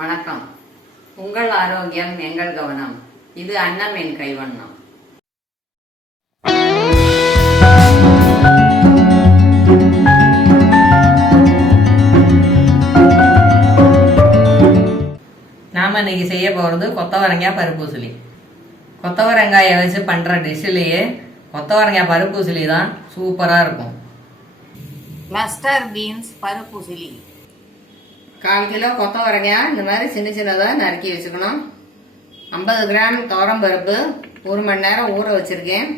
வணக்கம். உங்கள் ஆரோக்கியம் எங்கள் கவனம். இது அன்னம் என் கைவண்ணம். நாம இன்னைக்கு செய்ய போறது கொத்தவரங்காய் பருப்பூசலி. கொத்தவரங்காயை வச்சு பண்ற டிஷ்ஷிலேயே கொத்தவரங்காய் பருப்பூசலி தான் சூப்பரா இருக்கும். Mustard beans பருப்பூசலி. 1/4 கிலோ கொத்தவரங்காய் இந்த மாதிரி சின்ன சின்னதாக நறுக்கி வச்சுக்கணும். 50 கிராம் துவரம்பருப்பு 1 மணி நேரம் ஊற வச்சுருக்கேன்.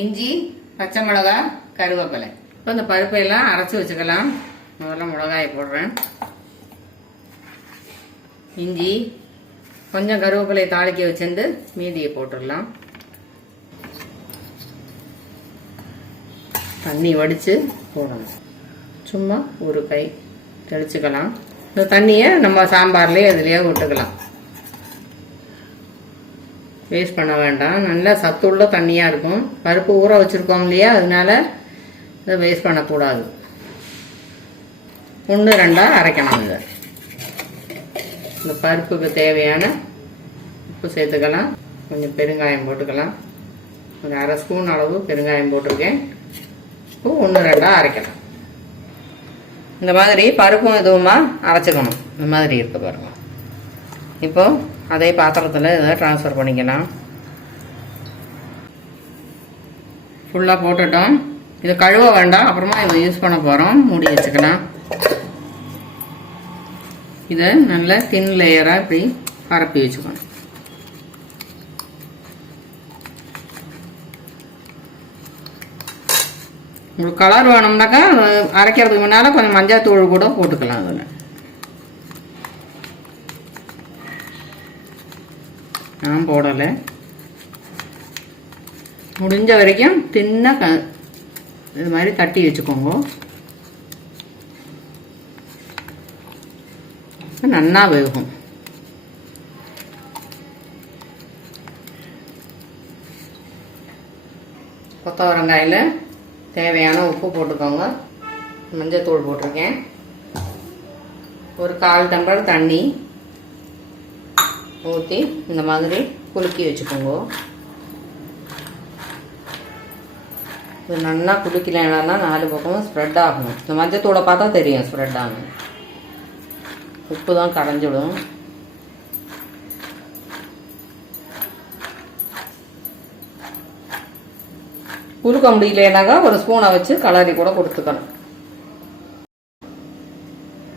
இஞ்சி, பச்சை மிளகாய், கருவேப்பிலை. இப்போ இந்த பருப்பையெல்லாம் அரைச்சி வச்சுக்கலாம். முதல்ல மிளகாயை போடுறேன். இஞ்சி, கொஞ்சம் கருவேப்பிலையை தாளிக்க வச்சுட்டு மீதியை போட்டுடலாம். தண்ணி வடித்து போடணும். சும்மா ஒரு கை தெளிச்சுக்கலாம். இந்த தண்ணியை நம்ம சாம்பார்லேயே இதுலேயே விட்டுக்கலாம். வேஸ்ட் பண்ண வேண்டாம். நல்லா சத்துள்ள தண்ணியாக இருக்கும். பருப்பு ஊற வச்சுருக்கோம் இல்லையா, அதனால இதை வேஸ்ட் பண்ணக்கூடாது. 1-2 அரைக்கணும். இந்த பருப்புக்கு தேவையான உப்பு சேர்த்துக்கலாம். கொஞ்சம் பெருங்காயம் போட்டுக்கலாம். ஒரு 1/2 ஸ்பூன் அளவு பெருங்காயம் போட்டிருக்கேன். இப்போ 1-2 அரைக்கலாம். இந்த மாதிரி பருப்பும் இதுவுமா அரைச்சிக்கணும். இந்த மாதிரி இருக்கு பாருங்க. இப்போ அதே பாத்திரத்தில் இதை ட்ரான்ஸ்ஃபர் பண்ணிக்கலாம். ஃபுல்லாக போட்டுட்டோம். இதை கழுவ வேண்டாம், அப்புறமா இதை யூஸ் பண்ண போகிறோம். மூடி வச்சுக்கலாம். இதை நல்லா தின் லேயராக இப்படி பரப்பி வச்சுக்கணும். உங்களுக்கு கலர் வேணும்னாக்கா அரைக்கிறதுக்கு முன்னால் கொஞ்சம் மஞ்சள் தூள் கூட போட்டுக்கலாம். அதில் நான் போடலை. முடிஞ்ச வரைக்கும் தின்னாக இது மாதிரி தட்டி வச்சுக்கோங்க. நன்னா வேகும். கொத்தவரங்காயில் தேவையான உப்பு போட்டுக்கோங்க. மஞ்சள் தூள் போட்டிருக்கேன். ஒரு 1/4 டம்ளர் தண்ணி ஊற்றி இந்த மாதிரி குலுக்கி வச்சுக்கோங்க. இது நல்லா குலுக்கலைன்னா 4 பக்கமும் ஸ்ப்ரெட் ஆகணும். இந்த மஞ்சள் தூளை பார்த்தா தெரியும் ஸ்ப்ரெட் ஆகணும். உப்பு தான் கரைஞ்சிடும். குலுக்க முடியலனாக்கா ஒரு ஸ்பூனை வச்சு கலரி கூட கொடுத்துக்கணும்.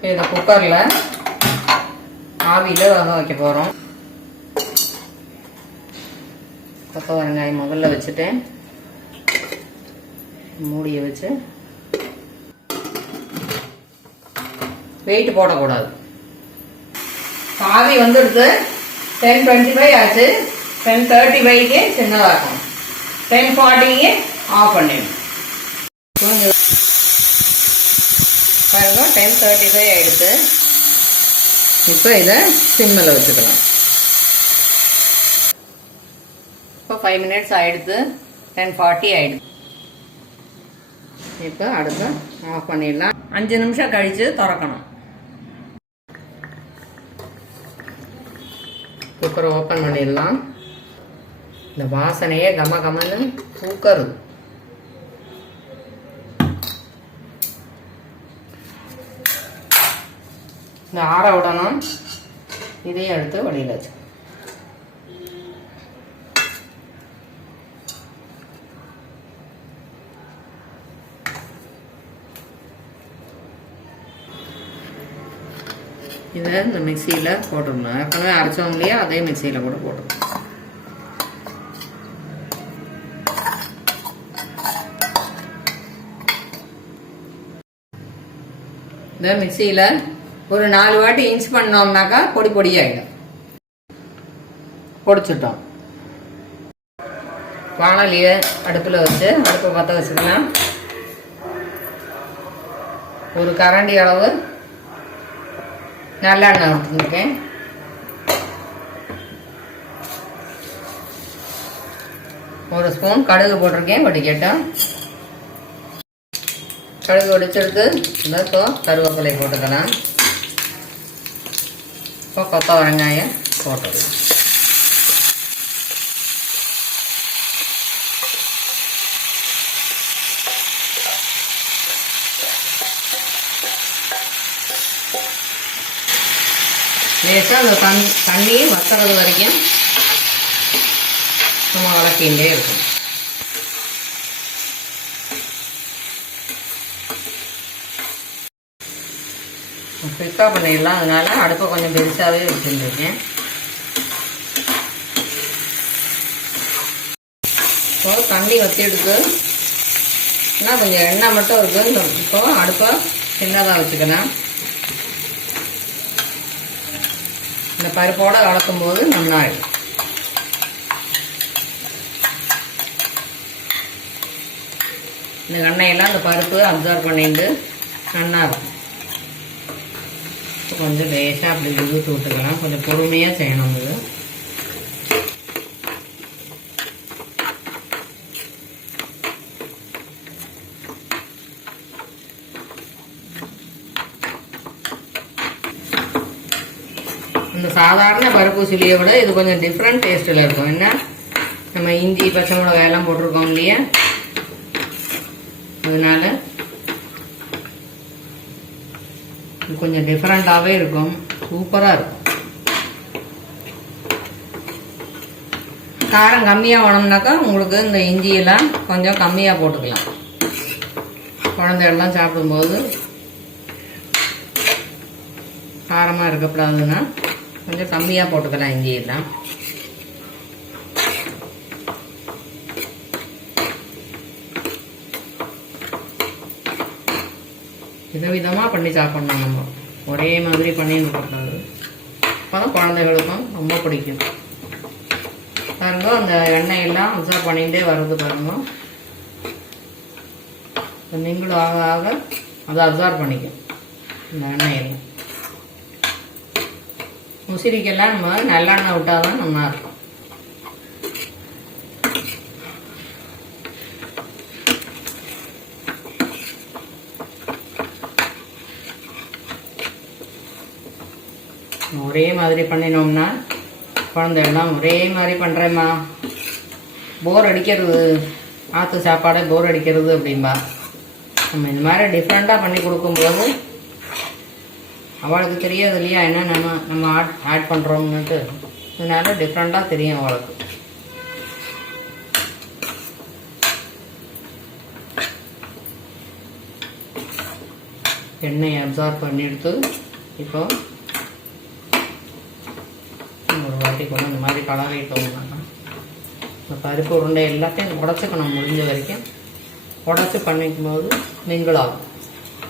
இதை குக்கரில் ஆவியில் வேக வைக்க போகிறோம். கொத்தவரங்காய் முதல்ல வச்சுட்டேன். மூடியை வச்சு வெயிட் போடக்கூடாது. ஆவி வந்துடுது. 10:25 ஆச்சு. 10:35க்கு சின்னதாகும். 10:40க்கு ஆஃப் பண்ணிடும். பாருங்க, 10:35 ஆயிடுது. இப்போ இதை சிம்மில் வச்சுக்கலாம். இப்போ 5 மினிட்ஸ் ஆயிடுது. 10:40 ஆயிடுது. இப்போ அடுத்து ஆஃப் பண்ணிடலாம். 5 நிமிஷம் கழித்து திறக்கணும். குக்கரை ஓப்பன் பண்ணிடலாம். இந்த வாசனையே கம கமன்னு தூக்கருது. இந்த ஆற விடணும். இதையும் எடுத்து வழியில் வச்சு இதை இந்த மிக்சியில் போட்டுடணும். ஏற்கனவே அரைச்சோம் இல்லையா, அதே மிக்சியில் கூட போட்டுடணும். இந்த மிக்சியில் ஒரு 4 வாட்டி இன்ச் பண்ணோம்னாக்கா பொடி பொடியாகிடும். பொடிச்சிட்டோம். வாணலியை அடுப்பில் வச்சு அடுப்பை பற்ற வச்சுக்கலாம். ஒரு கரண்டி அளவு நல்லெண்ணெய் ஊற்றிருக்கேன். ஒரு ஸ்பூன் கடுகு போட்டிருக்கேன். வடிக்கட்டும். கடுகு வடிச்செடுத்து இந்த கருவேப்பிலை போட்டுக்கலாம். இப்போ கொத்தவரங்காயை போட்டுடலாம். லேசாக அந்த தண்ணியை வத்துறது வரைக்கும் நம்ம வளர்க்கின்றே இருக்கணும். குயிக்காக பண்ணிடலாம். அதனால அடுப்பை கொஞ்சம் பெருசாகவே வச்சுருக்கேன். இப்போ தண்ணி வத்திடுது. இன்னும் கொஞ்சம் எண்ணெய் மட்டும் இருக்குது. இப்போ அடுப்பை சின்னதாக வச்சுக்கலாம். இந்த பருப்போடு கலக்கும்போது நல்லாயிடும். இந்த எண்ணெயெல்லாம் இந்த பருப்பு அப்சர்வ் பண்ணிட்டு நல்லா இருக்கும். கொஞ்சம் லேசாக அப்படி இழுத்து விட்டுக்கலாம். கொஞ்சம் பொறுமையாக செய்யணும். இது இந்த சாதாரண பருப்பு சிலியை விட இது கொஞ்சம் டிஃப்ரெண்ட் டேஸ்ட்டில் இருக்கும். என்ன நம்ம இஞ்சி பச்சை மிளகாய் எல்லாம் போட்டிருக்கோம் இல்லையா, அதனால இது கொஞ்சம் டிஃப்ரெண்ட்டாகவே இருக்கும். சூப்பராக இருக்கும். காரம் கம்மியாக வேணும்னாக்கா உங்களுக்கு இந்த இஞ்சியெல்லாம் கொஞ்சம் கம்மியாக போட்டுக்கலாம். குழந்தையெல்லாம் சாப்பிடும்போது காரமாக இருக்கக்கூடாதுன்னா கொஞ்சம் கம்மியாக போட்டுக்கலாம் இஞ்சியெல்லாம். விதவிதமாக பண்ணி சாப்பிட்ணும். நம்ம ஒரே மாதிரி பண்ணின்னு இருக்கக்கூடாது. அப்போ தான் குழந்தைகளுக்கும் ரொம்ப பிடிக்கும். பாருங்க, அந்த எண்ணெயெல்லாம் அப்சர்வ் பண்ணிகிட்டே வருது பாருங்க. நீங்களும் ஆக ஆக அதை அப்சர்வ் பண்ணிக்கும் இந்த எண்ணெயெல்லாம். முசிறிக்கெல்லாம் நம்ம நல்லெண்ணெய் விட்டால் தான் நல்லா இருக்கும். ஒரே மாதிரி பண்ணினோம்னா குழந்தையெல்லாம் ஒரே மாதிரி பண்ணுறேம்மா, போர் அடிக்கிறது, ஆற்று சாப்பாடே போர் அடிக்கிறது அப்படின்பா. நம்ம இந்த மாதிரி டிஃப்ரெண்ட்டாக பண்ணி கொடுக்கும்போது அவளுக்கு தெரியாது இல்லையா என்ன நம்ம ஆட் பண்ணுறோம்னுட்டு. இதனால டிஃப்ரெண்ட்டாக தெரியும் அவளுக்கு. எண்ணெயை அப்சார்ப் பண்ணி எடுத்து இப்போ ஒரு வாட்டி கொண்டு இந்த மாதிரி கலரிட்டோம்னா இந்த பருப்பு உருண்டை எல்லாத்தையும் உடச்சிக்கணும். முடிஞ்ச வரைக்கும் உடச்சி பண்ணிக்கும்போது மிங்கிளாகும்.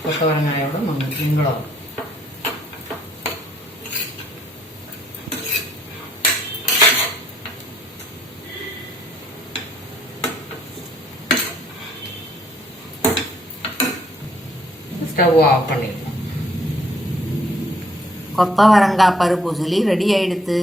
கொத்தவரங்காயோட மிங்கிளாகும். ஸ்டவ் ஆஃப் பண்ணிடலாம். கொத்தவரங்காய் பருப்பு சொல்லி ரெடி ஆயிடுத்து.